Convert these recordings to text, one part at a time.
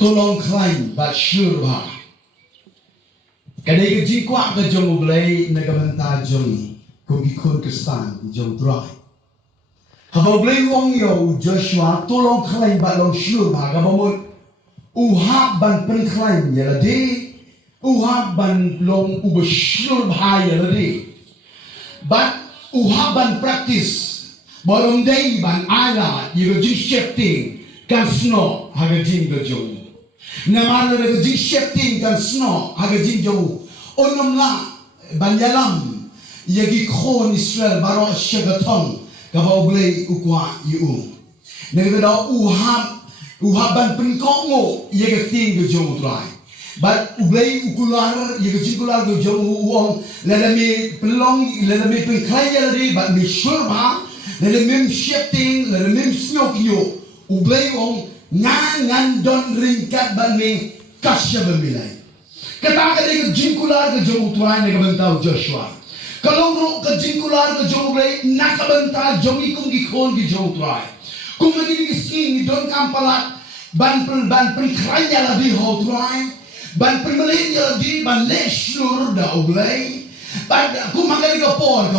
tolong klaim bat Shlur ba. Kadai ke jingkwah ke jong U Blei negabenta jong kong Khristan jong Trai. Haba Blei wong yo Joshua tolong klaim bat long Shlur ba gabamut uhab ban pen klaim ya lade uhab ban long u Shlur ba ya lade. But uhab ban practice bolong day ban ala you jing shifting kan sno haga jing go jong. Namanya ada jing shifting kan sno haga jing jong. Onom la ban ialam yagi khon Israel baro shagatong KABA U Blei U kwah U. Negara uhab ban penkong yagi ting go jong Trai. But U Blei U kular yagi jing kular go jong uong lalami pelong lalami pengkaya lari but mi shurba lalami shifting lalami snokyo U Blei ong ngan don ringkat bani kasya bemilai. Kata ke jingkular ke jong Trai ne kabentau Joshua. Kalau ro ke jingkular ke jong Blei nak kabentau jong ikung gikhon ki jong Trai. Kung magini kising don kampalat ban kranya la di ho Trai. Ban pemelin ya di ban le Shlur da U Blei. Ban kung magani kapor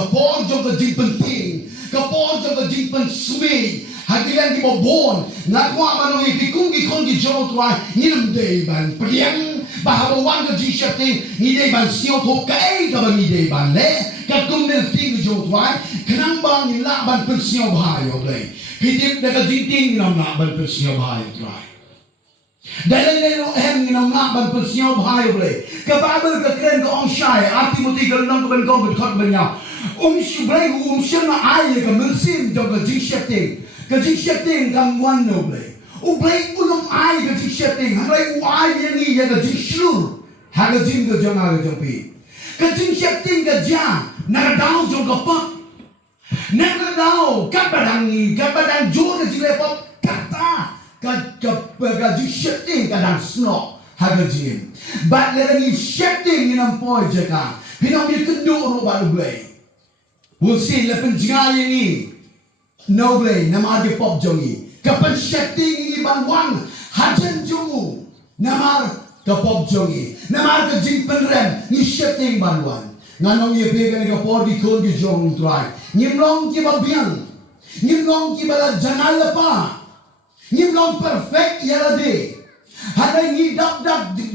jong ke jing penting. Kapor jong ke jing pen sumi. Hadiran di bobon nak wa manong ikung gikhon ki jong Trai ngin dei ban priang bahawan ke jishapting ni dei ban sio to kai ka ban ni dei ban le ka kum ne ting ki jong Trai kenang bang ni la ban pen sio bhai U Blei hitip da ka jing nam na ban pen sio bhai Trai dalam neno hem ni nam na ban pen sio bhai U Blei ka babel ka kren ka ong shai arti muti ka nang ka ban kong khot ban ya Shu Blei shen na ai ka mensim jong ka jishapting Kajing shifting kam wan U Blei. U Blei ulung ai kajing shifting. Hangai u ai yang ni ya kajing Shlur. Ha kajing ke jong ha kajing pi. Kajing shifting ke jang. Naradao jong kapap. Naradao kapadang ni kapadang jor kajing lepop kata kajing shifting kadang snok ha kajing. But lerang shifting ni nampoi jeka. Pinang ni kenduk ro ba U Blei. We'll see lepen jingai ni. No Blei nama adi pop jongi kapan shifting ini banwan hajan jongu namar ke pop jongi namar ke jing penrem ni shifting banwan nganong ye pega ni ke por di kon di jong Trai ngimlong ki babiang ngimlong ki bala janal pa ngimlong perfect yala de hadai ni dap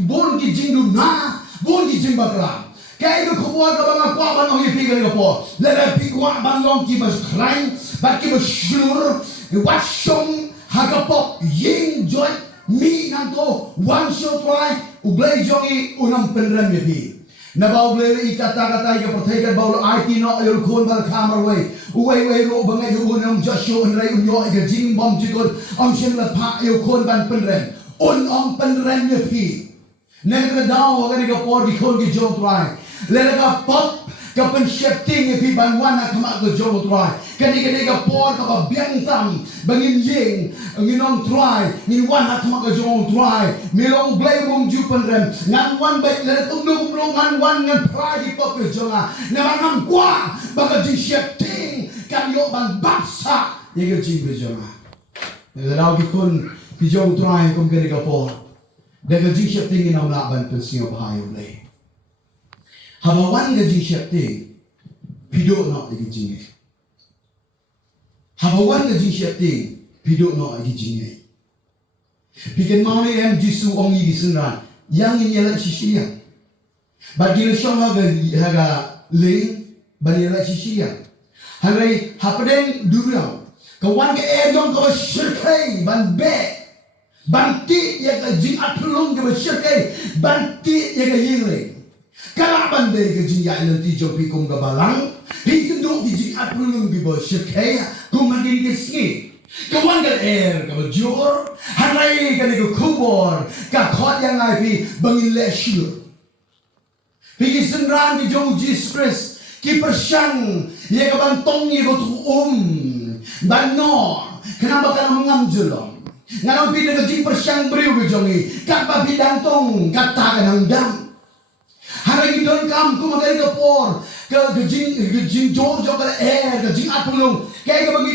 bon ki jing na bon ki jing bakra kaya itu kubuat kabang kwah banong ye pega ni ke por lele pigwa banong ki bas krain But kiba Shlur, washong hagapok ying joy mi nanto one show Trai U Blei jongi unam penrem yapi. Naba U Blei kata ika pothaikan baulo IT no ayol kon bal kamar way. Uway ro bangai unam Joshua unrai unyo ika jing bom jikon om shem la pa ayol kon ban penrem. Om penrem yapi. Negara daw agak ika por di kon ki jong Trai. Lega pop kapan shifting yapi banwan akamak ke jong Trai. Kani ka por ka biang tam bangin ying nginom Trai ngin wan hat mak jong Trai milong Blei mong jupan rem ngan wan baik le tungdung ngan wan ngan Trai di pop jonga namang kwah baka jing shifting kan yo ban baksa ye jing jonga lau di kun di jong Trai kum kani ka por daga jing shifting inam na ban pensio bahai U Blei habawan ga jing shifting pido no di jing Habawan ke jing shifting piduk no agi jingai. Pikan mau ni jisu ong yi disenran yang ini adalah sisiang. Bagi le shong haga le bagi adalah sisiang. Hagai hapadeng durau. Kawan ke jong ke syirkai ban be. Banti ya ke jing atlung ke syirkai banti ya ke yile. Kalau bandai ke jing ya nanti jom pikung ke Balang. Hikenduk di jing atlung ke syirkai kumagin ke ski. Kawan ke ke jor. Hanai ke kubor. Ka khot yang ai pi bangin le Shlur. Pigi senran di jong Jesus Christ. Ki persang ye ka bantong ye ko tu ban no kenapa kana mengam jelong nganong pi de jing persang briu ke jongi kat ba bidang tong kata kanang dam hari don kam ku magai ke por ke jing jor jo ke ke jing apulung ke bagi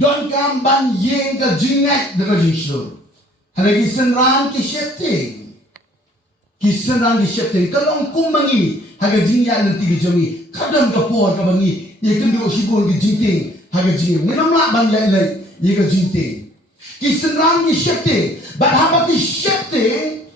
don kam ban yeng ke jingat de jing Shlur Hana kisenran kisyepting. Kisenran kisyepting. Kalong kumangi. Haga jingya nanti kejongi. Kadang kapor kabangi. Ia kenduk shibun ke jingting. Haga jingya. Ngenamlah bang lai. Ia ke jingting. Kisenran kisyepting. But haba kisyepting.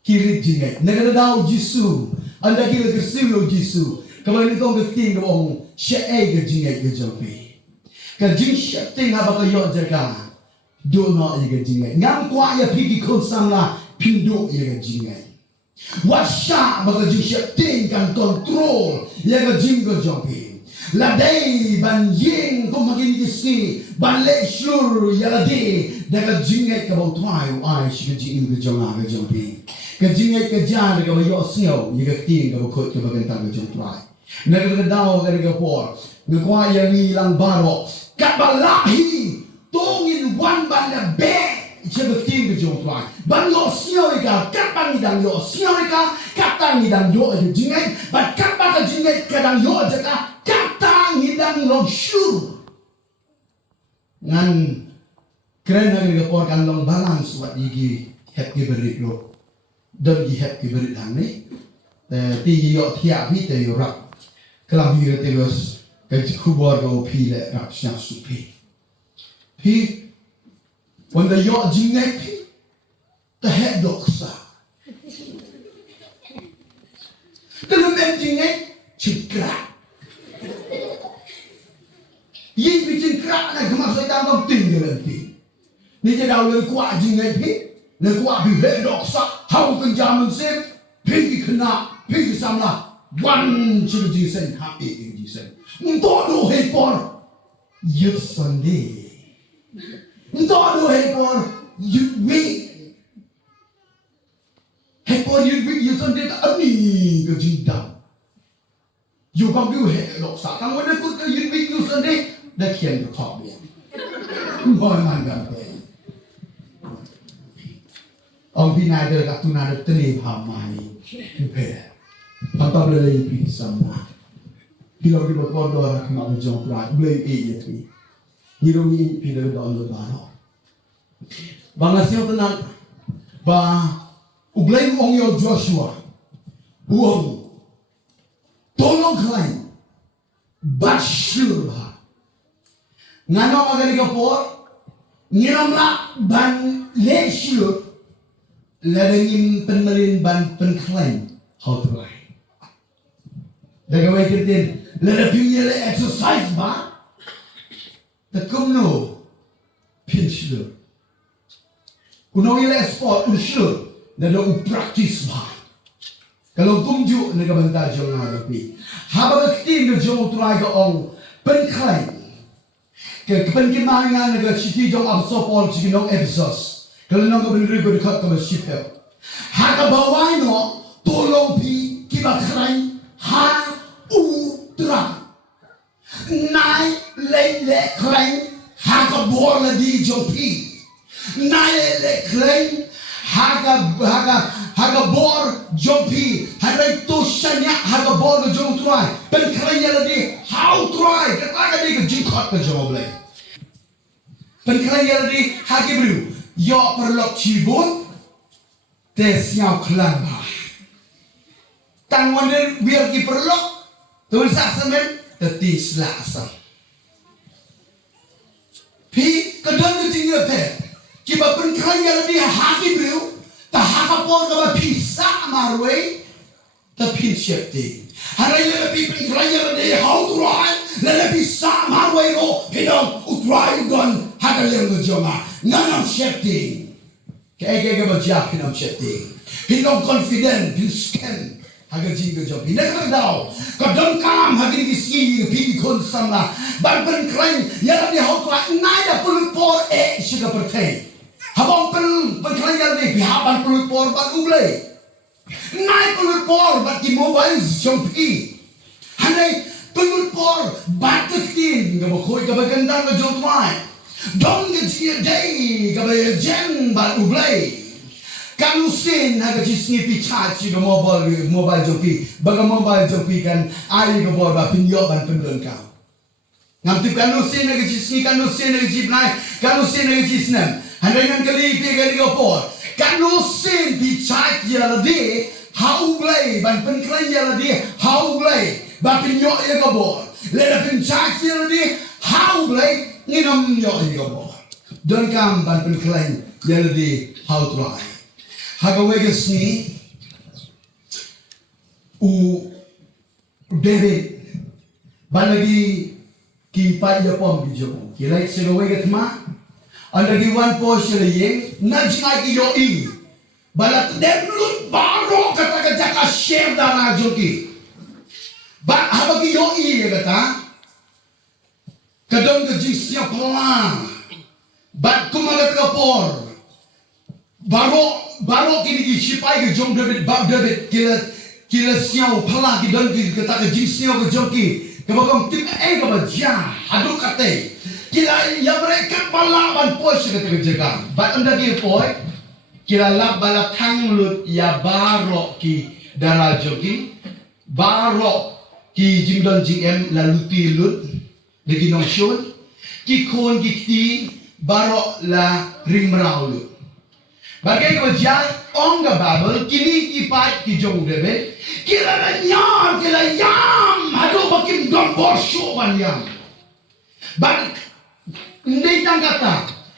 Kirit jingay. Negara daw Jisu. Anda kira kersiu Jisu. Kalau ni kau keting ke orang syai ke jingay ke jompi. Ke jing syepting haba ke yok jaga. Do not ye ke jingay. Ngam kwah ya pergi kon samla pinduk ye ke jingay. Wasya baka jing syepting kan kontrol ye ke jing ke jompi. Ladai ban ying kau makin kisni ban le Shlur ya ladai dah jingay ke bau trai ai shi ke jing ke jonga ke jompi. Ke jingay ke jan ke bau yok siau ye ke ting ke bau kot ke bagan tang ke jong trai. Negara daw ke por ngkwah ya ni lang baro kabalahi tongin wan ban da be chebe ting ke jong trai. Ban yo siau ka kapang idang yo siau ka katang idang yo ke jingay bat kapang ke jingay kadang yo jaka katang idang long Shlur. Ngan keren ke por kan long Balang suat igi het ke berit lo. Dan di het ke berit hang ni. Ti yo tiap hi te yo rap. Kalau kita terus kerja kubur kau pilih rap siang supi. Pi, wanda yo jingay pi, terhad doksa. Kalau men jingay cingkrak. Yang pi cingkrak nak kemasuk dalam tinggal pi. Ni jadi awal kuat jingay pi, nak kuat pi terhad doksa. Hau kenjaman sip, pi kena, pi samla. One children Jesus happy in Jesus. Ntodo hey por youth Sunday. Ntodo hey por youth week. Hey por youth Sunday ta ani ke jingdam. You come you hey lok sa kang wan ku ke youth Sunday da kien ke khop bien. Ngoi man gan pe. Ong pinai de ka tuna de tene ha mai. Pe. Pantau boleh pergi Samla. Bila kita kodoh nak nak jom pula, boleh iatrei. Hiro ni pilih dalam baru. Bangsa tenang, U Blei U Joshua, uang, tolong kalian, Shlur. Ngano agak kapor, ngiramlah ban le Shlur, ladangin penmelin ban penklaim, how to lie. Dah kau ikitin, lada punya le exercise ba? Tak kumno, pin Shlur. Kuno ile sport Shlur, lada practice ba? Kalau kumju nak bantah jong ngapi. Haba ketim ke jong try ke ong penklai. Ke penkimangan nak citi jong absorpol citi nong episos. Kalau nong kau beri kau dekat kau shipper. Haka bawai no tolong pi kiba krai ha. U Trai nai le klang haga bola di jopi nai le klang haga bor jopi haga to shanya haga bor jong trai pen klang ya di how try kata di ke jingkot ke Jowai pen klang ya di hagi bru yo perlok Shibun te siau klang tang wonder biar ki perlok tulis semen teti selasa. Pi kadang ketinggal pe. Kiba penkerja di haki beliau. Tak hakapor kaba pisa marway. Tapi syekti. Hari lebih penkerja di how try. Lebih sa marway ro. Pinong utray ugon hakal yang ngejoma. Nanam syekti. Kaya berjak pinong syekti. Pinong confident, pin scan. Haga jingkyurkhu. Nak tahu? Kadang kam hagi kisi pergi kon Samla. Barben keren. Yang ada hot lah. Naya pulut por sudah pertai. Habang keren yang ada pihapan pulut por bat U Blei. Naya pulut por bat di mobile jompi. Hanai pulut por bat ketin. Kau koi kau gendang kau Jowai. Dong kecil day kau jen bat U Blei. Kalau sen nak cisni picat juga mobile joki, baga mobile joki kan air ke bawah pinjau ban pendon kau. ngam tu kanu sin na gijisni kanu sin na gijibnai kanu sin na gijisnem handai nan kali pe kali opor kanu sin bi chai ya de how blai ban pen krai ya de how blai ba pin yo ya ko bor le da pin chai ya de how blai nginam yo ya ko bor don kam ban pen krai ya de how try haga wegesni u David balagi Kiba ya pom bijo kilai segawe gatma andagi one portion yeng najna ki yo i balat demlut baro kata jaka share dana joki ba habagi yo i kata kadon ke jingsia pala bat kumagat kapor baro kini ki shipai ke jong David bab David kila siau pala ki don ki kata ke jingsia ke joki kebagam tim keba jah aduk kate kila ya mereka palaban pos kata kerja bat anda ki poi kila lap balap tang lut ya baro ki dara joki baro ki jingdon jingem lalu ti lut lagi nong shun ki kon ki ti baro la ring merau lut bagai kerja ongga babel kini ki pat ki jong debe kila yam aduh bakim don borsho ban yam ban ndai tang kata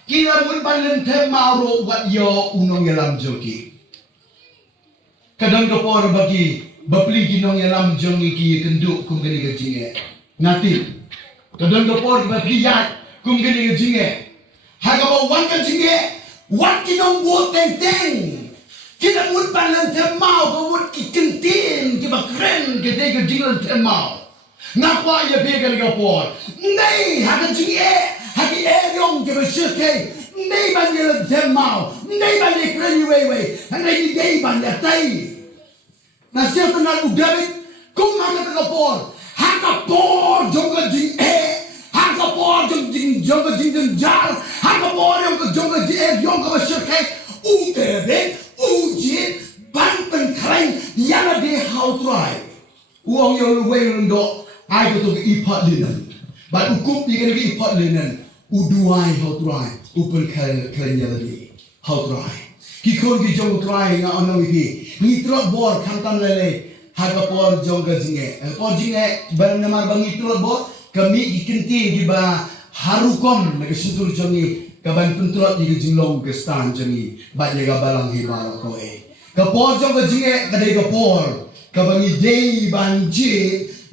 kila mun ban lenthe mauro wat yo unong yalam joki kadang dopor bagi bapli ginong yalam jongi ki kenduk kum gani gajinge ngati kadang dopor bapli yat kum gani gajinge haga ba wan gajinge wat kinong buat teng kita mun ban lenthe mau ko mut ki kentin ki ba kren ke de gajinge lenthe mau nakwa ya be gani gapor nei haga jinge haki yong ke bersyukur nei ban ye demau nei ban ye KIWEI nei dei ban ya tai na sia tenal u David kum haka kapor jongga jing haka por jongga jing jar haka por jongga jing yong ke bersyukur u David u jin ban pen krai yana de how try uang yo lu wei ndo ai ko to ipat linen bat ukup di kan ipat linen Uduai how try open kalian lagi how try kikon ki jong try nga ono iki ni trot bor khantam lele haga por jong ga jinge bar namar bangi trot bor kami ikinti giba harukom nag sutur jongi kaban puntrot di jinglong Khristan jongi ba ye ga balang hi bar ko ka por jong ga jinge kadai ka por kabangi dei banji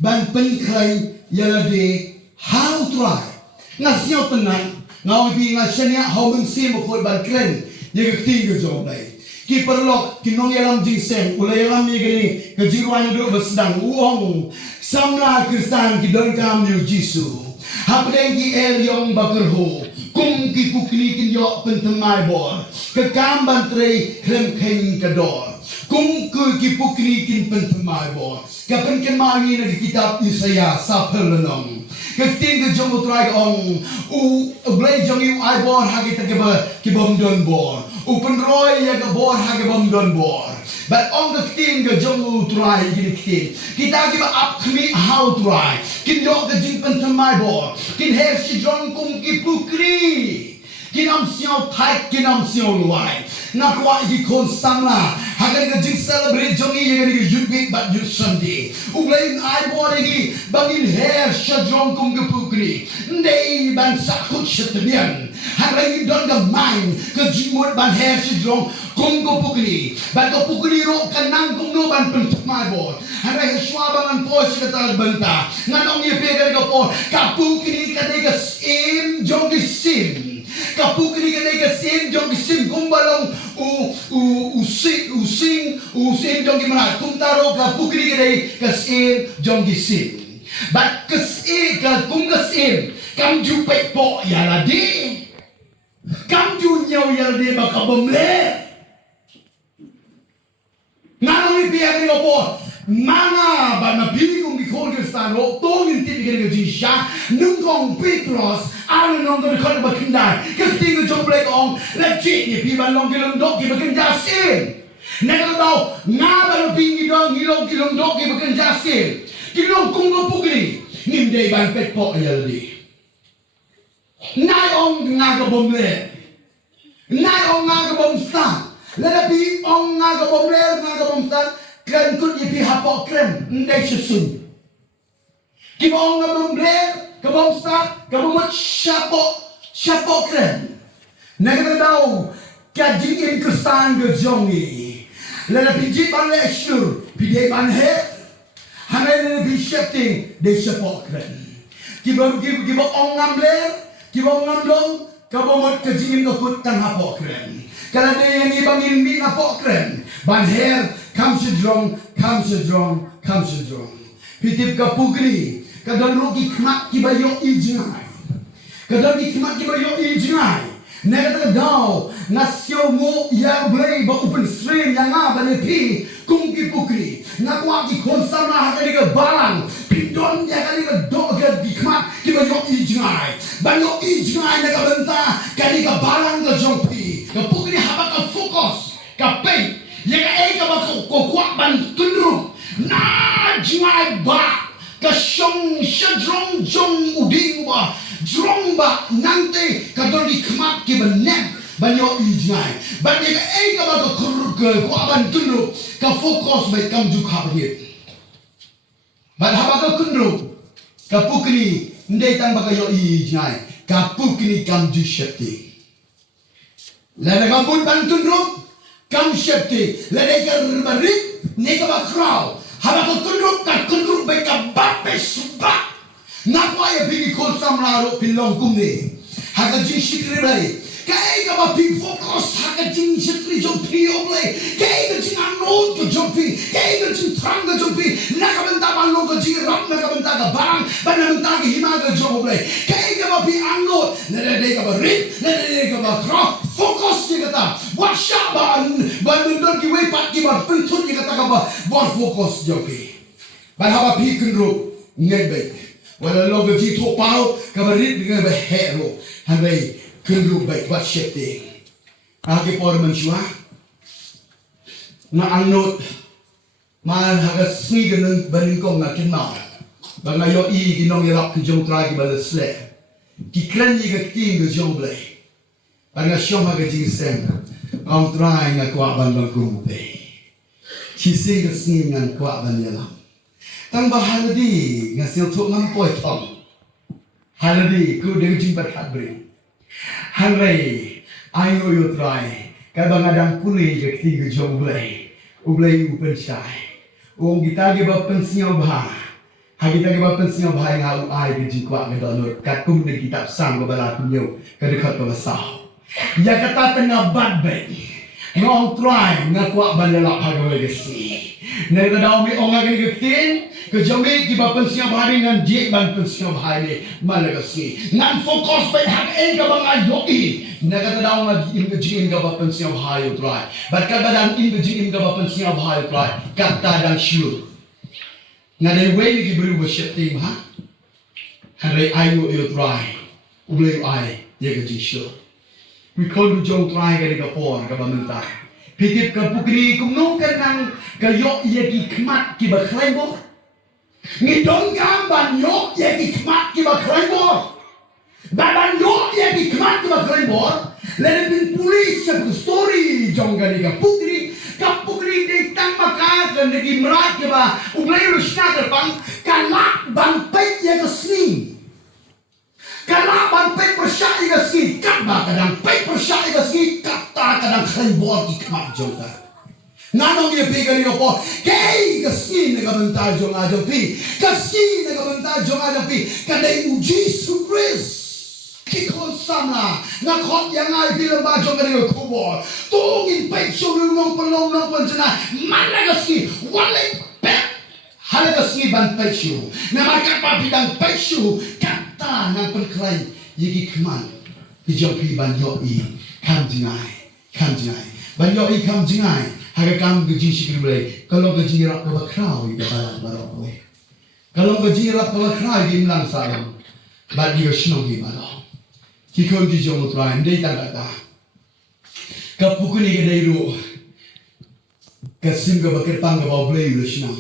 ban pen khai yalade how try ngasio tenang ngau bi ngasnya hau mengsi mokoi ban kren ye ke ting jo dai ki perlok ki nong yalam jingseng ulai yalam ye gani ke jiruan do besdang uong samla Khristan ki don kam yu jisu hapdeng ki yong bakerho kum ki pukni kin yo pentemai bor ke kam ban trei krem ken kador kum ki pukni kin pentemai bor kapan ken mari na kitab Isaya sapel lenong keting ke jong utrai ong u blai jong yu ai bor hagi ta ke bom don bor u penroi ya ke bor hagi bom don bor but ong keting ke jong utrai gini keting kita ke up kami how try kin do ke jing pentemai bor kin her si jong kum ki pukri kin am siao thai kin am siao luai na kwa ki kon samla hagan ke jing celebrate jong ye ke yut big but yut sunday u blai ai bor lagi bangin her shajong kum ke pukri ndei ban sakut shetmian hagan don the mind ke jimut ban her shajong kum ke pukri ban ke pukri ro kanang kum no ban pentemai bor hagan shwa ban pos ke tal banta nganong ye pe ke po ka pukri ka de ke sim jong ke sim kapukri ka de sim jong sim kumbalong u sing jong gimana tuntaro kapukri ka sim jong sim but kasi ka kum ka sim kam ju pe po ya la di kam ju nyau ya di ba ka bomle nganong ni pia ni po mana ba na pili kong gikon Khristan ro tongin ti ga jinsha nung kong Petros ano nong ko kon ba kindai kasi ko jong blek ong la chi ni pi ban long kilong dok ki ba kin jasin na daw nga ba no pingi dong ngilong kilong dok ki ba kin jasin kilong kong go pugli nim dei ban pet po ayaldi nai ong ngagabom le, nai ong ngagabom stan, lelapi ong ngagabom le ngagabom stan, kan kut ipi hapok krem ndai susun. Kiba ong ngagabom le, kabom stan, kabomot shapok krem. Nagana daw kajingin Khristan ke jongi, lelapi jiban le Shlur, pide ban he, hanai lelapi shifting de shapok krem. Kiba ong ngam le. Kiba ngamdong kabomot kajingin kakut tan hapok krem. Kalau dia yang ibangin bin hapok krem. Ban her kam sedrong. Pitip kapugri kadang rugi kmak kiba yo ijngai. Kadang di kmak kiba yo ijngai. Negata daw nasyo mo U Blei ba open stream yang balepi kungki pukri. Nakwa ki konsam na hakali ka balang. Pindon ya kali ka doga di kmak kiba yo ijngai. Banyo ijngai nagabenta kali ka balang ka jongpi. Ka pukri haba ka focus ka pay. Ya ka ka ba ko kwah ban tunru. Na jngai ba ka shong shadrong jong uding ba. Jrong ba nanti kadang di kemak ke benem banyak ijnai banyak ka ba ka kuruk ko aban tunru ka fokus baik kam juga begit ban haba ka kunru ka pukni ndai tang ba ka yo ijnai ka pukni kam ju shakti la ka bun ban tunru kam shakti la ka barit ne ka ba kraw haba ka kunru baik ka bat be subak. Nakwa ya bigi kol Samla ro pilong kumne. Haga jingshakri blai. Kai ka ba big focus haga jingshakri jompi oblai. Kai ka jing anod ko jompi. Kai ka jing trang ka jompi. Nakabenta balong ka jing rap nakabenta ka Balang. Banabenta ka hima ka jom oblai. Kai ka ba bi anod. Nade ka ba rip. Nade ka ba draw. Focus ni kata. Washa ba bandun KIWEI pat ki ba pentut ni kata ka ba. Bor focus jompi. Ban haba pi kenro ngebe. Walau lo gaji tok pau kabarit dengan berhero handai kendu baik buat shifting. Agi por manusia na anot mal haga sni dengan balingkong na kenal. Bangayo i ginong yalap ke U Trai ki balasle. Ki kren ni ga ting ke U Blei. Banga syom haga jingsem. U Trai nga kwah ban kumpe. Kising ke sni ngan kwah ban yalap. Tang bahaladi ngasil tuk ngampoi tong. Haladi ku dengan jimbat hadbri. Hanrei ayo U Trai. Kabang adang puli ke ketiga U Blei. U Blei U pensyai. Ong kita ge ba pensiau bah. Hagita ge ba pensiau bah ngau ai ke jingkwak ke donor. Kat kum de kitab sang ba bala kunyo ke dekat ke basau. Ya kata tengah bad baik. U Trai ngakwak bandela haga legasi. Nai kadau mi ong agak ketin ke jami ki ba pensiau bahari ngan jik ban pensiau bahari malagasi ngan fokus bai hak ka bang ayoi nai kadau ngaj in ke jin ka ba pensiau bahari U Trai bat ka badan in ke jin ka ba pensiau bahari U Trai kata dan Shlur ngadai wei ki beri worship team ha hari ayu U Trai U Blei U ai ye ke jin Shlur we call to U Trai ke ka por ka ba mentar pitip ka pukri kumno kanang kayo ye ki kmat ki ba khlaibo ngidong gam ban yo ye ki kmat ki ba khlaibo ban yo ye ki kmat ki ba khlaibo le bin pulis sa story jong gani ka pukri de tang maka kan de ki mrat ki ba U Blei U shnaker bang kalak ban pet ye ka sning kalak ban pet persyak ye ka sning kat ba kadang pet persyak ye ka sning kata kadang khlaibo ki kmat jong ka Nanong dia pergi ke apa? Kei kasih nak bentar jong aja pi, kasih nak bentar jong aja pi. Kadai uji surprise. Kikon Samla, nak hot yang ai pi lembah jong kadai kubur. Tungin pek sulu nong pencena. Mana kasih? Walik pek. Hal kasih ban pek sulu. Nama kapa bidang pek sulu. Kata nang perkelai yegi keman. Hijau pi ban yoi kam jingai. Ban yoi kam jingai. Haga kam gaji shikri blai. Kalau gaji rap ke bakrau di barat barok boleh. Kalau gaji rap ke bakrau di imlang salam. Bat dia senang di barok. Kikon di U Trai ndai tak kata. Kapukuni ke dairu. Kasim ke bakirpang ke bau Blei U senang.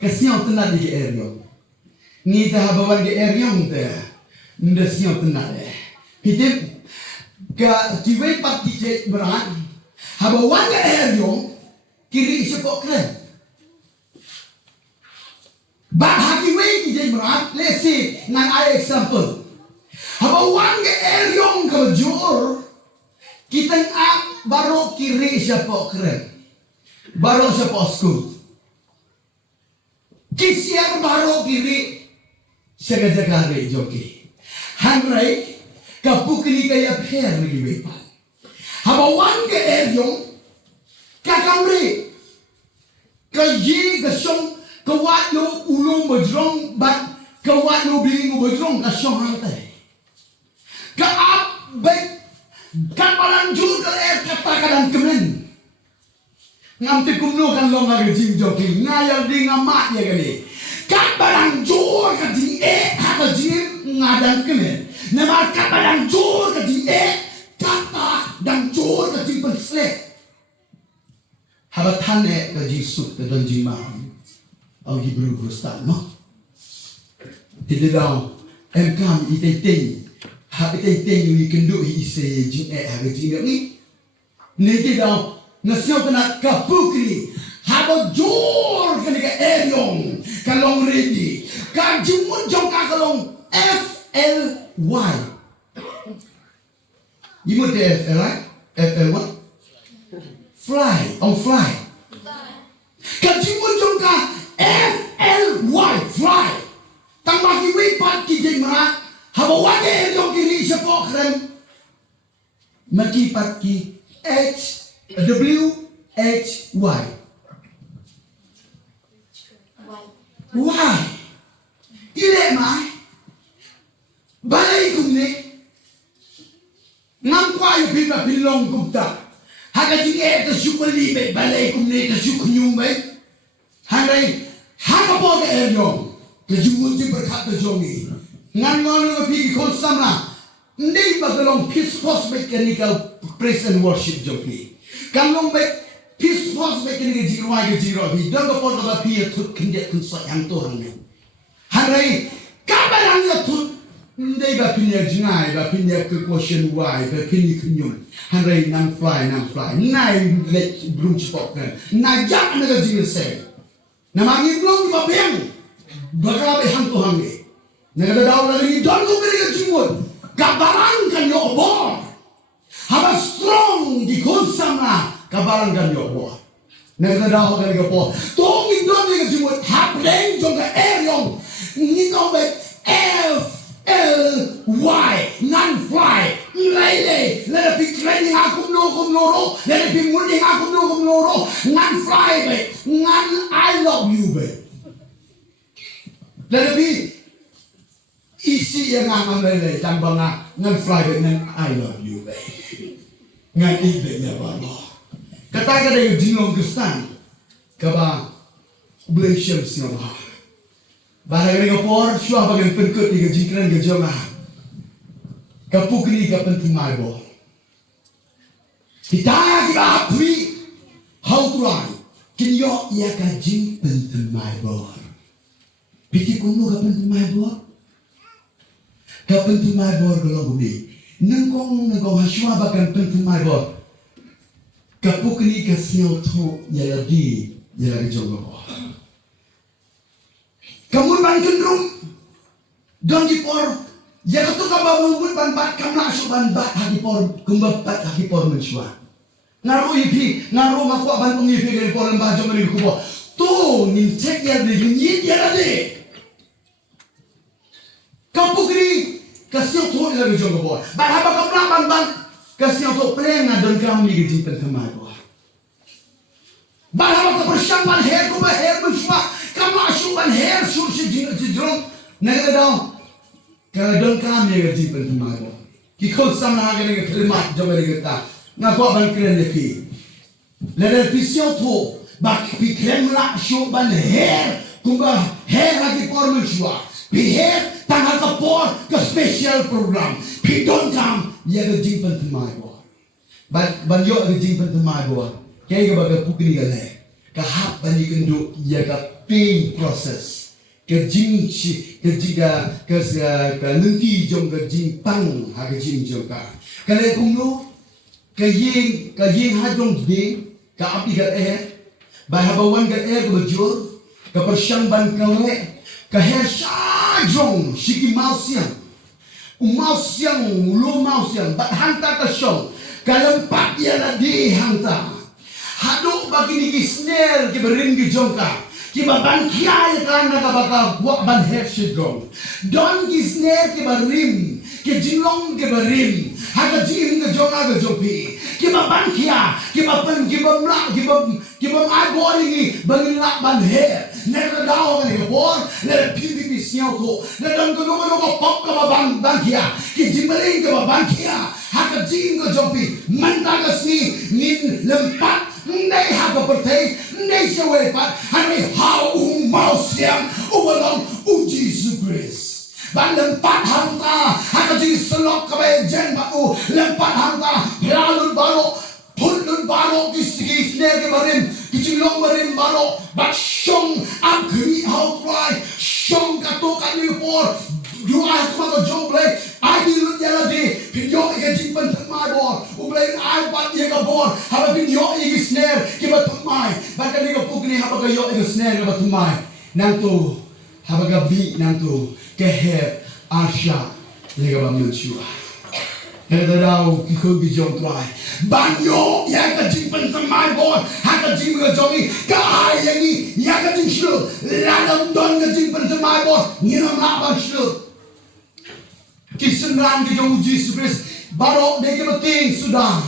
Kasim tenat di area. Ni dah bawan ke area te. Nda siang tenat eh. Hitip ka KIWEI pat tijet berat. Haba wanga eryong kiri sepok keren. But KIWEI tijet berat. Let's see nang ay example. Haba wanga eryong kebajur kita ngap baru kiri sepok keren. Baru sepok school. Kisiar baru kiri segajaga hari joki. Hangrai kapukni kaya pher lagi bepa. Habawan ke eryong kakamri kaji gasong kawat no ulong bajrong bat kawat no biling bajrong kasong hantai. Kaap baik kapalan jur ke katakan kemen. Ngamti kumno kan long lagi jingjoki ngayal di ngamak ya kali. Kapalan jur ke jing kata jing ngadan kemen. Nama kata dan jur ke jing kata dan jur ke jing penslek. Habatan ke jing suk ke dan jing maham. Au Hebrew Khristan no. Tidak tahu. Engkau iteng. Hab iteng ni kenduk isi jing ke jing ni. Ni tidak nasio kena kapukri. Hab jur ke ni ke eryong kalong ready. Kan jimun jong kalong FLY. You know the FL, right? FL what? Fly. On fly. Kajimun jongka FLY. Fly. Tambah KIWEI pat kijing merat. Haba wage yung kiri sepok keren. Maki pat ki WHY. Why? Ile mai. Balai kumne ngam kwah yu pipa pilong kumta haga jing ta syukuli be balai kumne ta syuknyum be hangai haga po ke eryong ke jumun jing berkat ta jongi ngan ngon pi kon samla ndei bagalong peace force mechanical praise and worship joki kalong be peace force mechanical jingduwai ke jingduwai dong ko po ka pi thut kindet kun so yang to hangai KABA ya thut ndai ba pinya jingai ba pinya ke question why ba pini kunyum hanrai nang fly nai let brum spot kan na jak na ga jing se na mangi blong ba beng bakal be hang to hangi na ga daw la ni don ko ga jingwon kabaran kan yo bo haba strong di kon samla kabaran kan yo bo na ga daw ga po tong in don ga jingwon haplen jong ga eryong ni no be LY non-fly lele pi training aku no lele pi muning aku no non-fly be ngan I love you be lele pi isi yang ngan lele tambang non-fly be ngan I love you be ngan ibe nya ba kata yung jinglong Khristan KABA Khhublei Shibun Balang ni kapor, syuah bagian penkut ni kejingkran kejongah. Kapuk ni kapenting maibo. Kita apri, how try. Kinyo ia kajing penting maibo. Pikir kuno kapenting maibo. Kapenting maibo kalau bumi. Nengkong hasyuah bagian penting maibo. Kapuk ni kasih tu ia lagi jongah. Kamu ban kendrum don dipor ya tu ka bawun ban bat kamla su ban bat hagipor kumbapat hagipor mensua ngaru ipi ngaru makwa ban pengipi dari por lembah jong ni kubo tu nin cek ya di nyit ya dade kapukri kasih tu ya di jong kubo ban haba kamla ban kasih tu plenga don kam ni gejimpen kemai bo ban haba ka persyang ban her kubo her mensua kamu asupan hair sursi jidrong naga daw kalau don kami ngaji pentemaro kikol sama naga naga kelimat jomere kita ngako ban keren lepi lele pisio to bak pikrem la supan hair kumba hair lagi por mensua pi hair tanggal ke por ke special program pi don kam ya ngaji pentemaro ban yo ngaji pentemaro kaya ke baga pukni gale kahap bani kenduk ya ka pain process ke jing ke jiga ke lenti jong ke jing pang ha ke jing jong ka kale kum no ke yin ha jong de ka api ga ba habawan ga ke bajur ke persyang ban kawe ke he sha jong shiki mausiang umausiang lu mausiang bat hanta ka shong kalempat ya la di hanta haduk bagi ni snare ke berin ke jongka Kiba ban kiai karena kabaka buat ban head shidgong. Don kisner kiba rim, ke jinglong kiba rim, haga jing ke jonga ke jopi. Kiba ban kia, kiba pen kiba mlak kiba agor ini bangin lak ban head. Nera dao kan ke bor, nera pidi di siau ko, nera ko pop kiba ban kia, ke jingling kiba ban kia, haga jing ke jopi. Mantag sni ngin lempat. Nei haga pertai, nei sewe pat, hanai hau Iawmusiang ubalong Jesus Christ. Ban lempat hanta, haga jing selok kabe jen bau lempat hanta, lalun baro, pulun baro kis ner ke barim, kijilong barim baro, bat shong agri hau trai, shong kato kani por. Doa kepada U Blei, I lagi video ikan jimpan temai bor, U Blei I buat dia ke bor, haba video ikan snare kita temai, bahkan dia puk ni haba video ikan snare kita temai, nantu haba gabi nantu keher Asia dia ke bamujua, kita tahu kikau kijong trai, banyo yang ikan jimpan temai bor, haba jimpan jongi, kahai yang ni yang ikan Shlur, Lada don ikan jimpan temai bor, ngiram laban Shlur. Kisenran ke jong Jesus Christ barok de ke beting sudah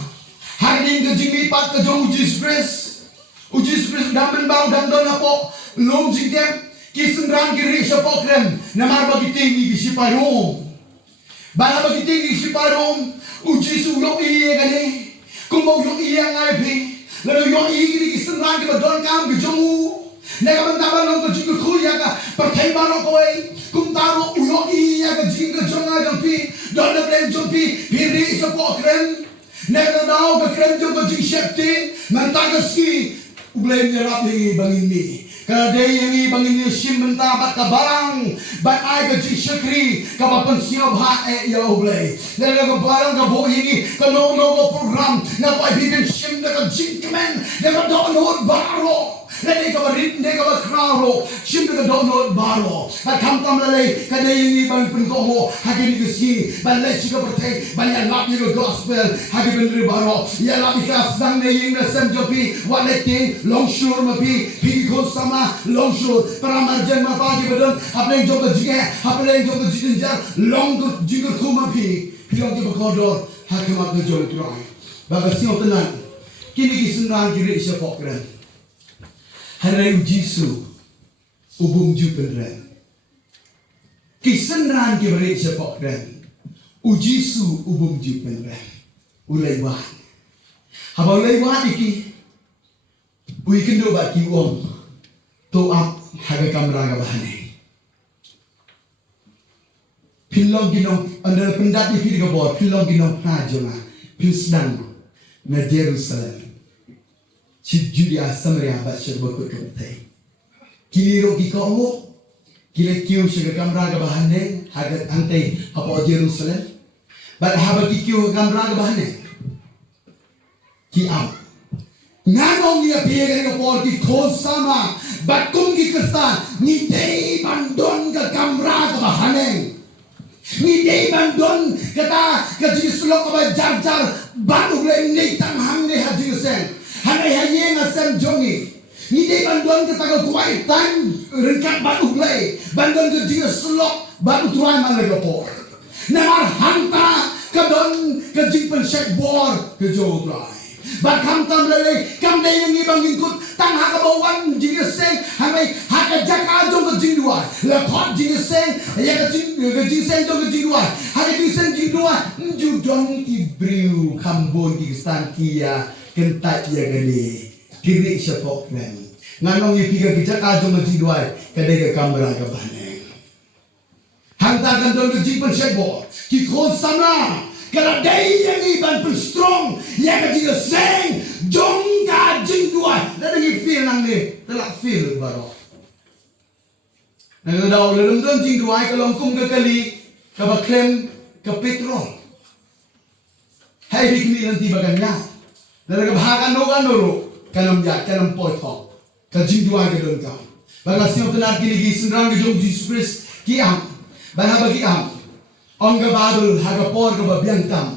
hari ini ke jimipat ke jong Jesus Christ dah menbau dan don apa lom jingkem kisenran ke ri siapa krem namar bagi tinggi ke shiparom bala bagi tinggi shiparom Jesus yo iye kane kumbau yo iye ngai pi lalu yo iye ke kisenran ke don kam ke jong nega bentaba long ke jingkyrkhu ya ka perthai barok koi kum taro uyo iya ke jingkyrkhu jampi don le bleng jampi piri support kren nega dau ke kren jo ke jingshakri mantag ski U Blei nyerap ni bangin ni kada dei yang bangin ni sim menta bat ka Balang bat ai ke jingshakri ka bapen sio bha ya U Blei nega ke Balang ka bo ini kano program na pai bikin sim na ka jingkemen nega do baro Lagi kau berit, lagi kau berkerau, simpel kau download baru. Kam lagi, kadai ini bang penkomo, hari ini kesini, balai jika bertei, balai lap ni gospel, hari bener baru. Ya lap ikhlas dan yang nasem jopi, waleti, long Shlur mapi, pergi kau Samla, long Shlur, peramarjan mapa di badan, apa yang jauh kejige, apa yang jauh kejinjar, long jingkyrkhu mapi, pilih kita berkodor, hakimat ngejauh tuai. Bagai siapa tenang, kini kisenang kiri siapa keren. Hari Yesus ubung juperan. Kisenran ke beri siapa keren. Yesus ubung juperan. Ulaiwan. Haba ulaiwan iki. Ui kendo baki uang. To up haga kamera ka bahane. Pilong ginong under pendat iki ka bor. Pilong ginong prajonga. Khristan na Jerusalem. Si Judea Samaria baca berikut kebetai. Kini rogi kamu, kini kiu sebagai kamera ke bahane, hagat antai apa Jerusalem. Bad haba kiu kamera ke bahane. Kiau. Nganong dia biar ke por ki khol sama, bad kum ki Khristan, ni dei bandon ke kamera ke bahane. Ni dei bandon kata ke jisulok ke jar bad U Blei ni tang hang ni haji sen. Hanai haye ngasem jongi. Ni dei bandon kata kuai tan rengkat bat U Blei. Bandon ke jing selok bat U Trai mana gapor. Namar hanta ke don ke jing pensek bor ke U Trai. Bat kam tam lele kam dei yang ibang ingkut tang ha ka bawan jing seng hanai ha ka jaka jong ke jingduwai. La khot jing seng ya ke jing seng jong ke jingduwai. Ha ke jing seng jingduwai ju dong ibriu kambon ki stan kia kentat ya gani kiri siapa kren nganong ye piga kita kajong jingduwai kadai ke kamera ke bane hangta kan don ke jingpan sebo ki khol Samla kada dai yang iban pen strong ya ka jing seng jong ka jingduwai da ngi feel nang ni telak feel baro Nagadaw lalamdam jingduwai kalong kum kali kabaklem kapetrol. Hai bikni nanti baganya. Nagabhakan no kanoro kanam ya kanam poithok. Ka jingduwai kadon ka. Bagasio tenar kiligi senrang ke jong Jesus Christ kiam. Bagi am. Ongga babel hagapor ka babiantam.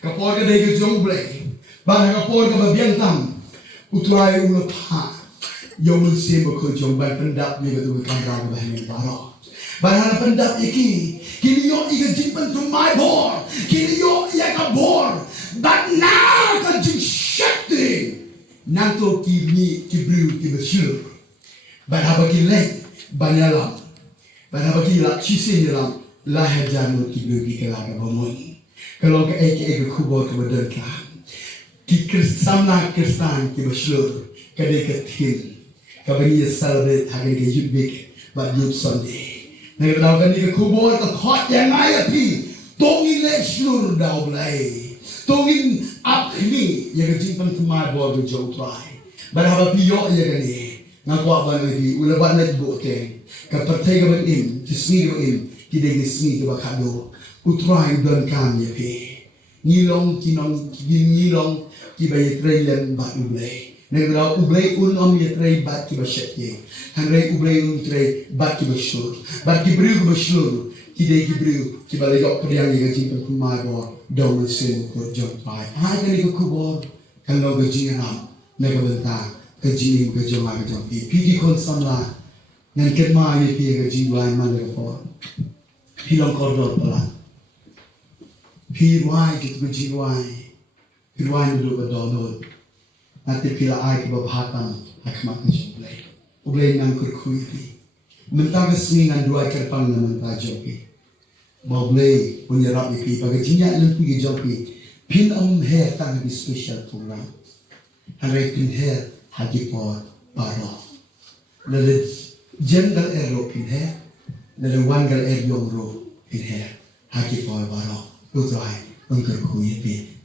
Kapor ka dai ke jong blei. Bang hagapor ka babiantam. U Trai ulapha. Iawmusiang ko jong ban pendap ni gatu kamera ke bahagian barat. Barang pendap iki kini yo iga jimpan from my bor. Kini yo ia ka bor. But now ka jingshakri. Nanto kini kibriu kiba Shlur. Barang bagi lek banyalam. Barang bagi lak cisin dalam lahir janu kibriu ki kelaga bomoni. Kalau ke eke kubur ke badanka. Ki Samla Khristan kiba Shlur kadai ketin. Kabagi celebrate hari ke youth week but youth Sunday. Nagadaw ni ke kubur ke khot yang ay api. Tongin le Shlur daw blay. Tongin up ni yang jimpan kumai bor ke U Trai. Barhaba piyo ya gani. Ngakwa ba lagi ulaban na bote. Ka pertai ka im, tismi ka im, kidai smi ka bakado. U Trai don kan ya pe. Ngilong kinong ngilong kiba iatrei len ba U Blei. Negara U Blei U iatrei bat kiba shekye. Hangrei U Blei U Trai bat kiba Shlur. Bat kibriu kiba Shlur. Kidai kibriu kiba legok periang yang jimpan kumai bor. Daw mesin ko U Trai. Hai kani ko kubor kan lo jingialap negabenta ke jingim ke Jowai ke Jaintia. Pigi kon Samla ngan kema ye pi ke jingduwai man le ko. Pilong kordor pala. Pi wai ke jingduwai. Pi wai nu do donod. Nanti pila ai ke bahatam hakmat ke U Blei. U Blei nang kurkhui pi. Mentang kesmi ngan dua kerpang nang mentang jopi. U Blei punya rap pi bagi jinya nang pi jopi. Pin he tang di special program. Hari pin he haji por baro. Lalu jengal ero pin he. Lalu wangal ero pin he haji por baro. U Trai jingkyarkhu pi.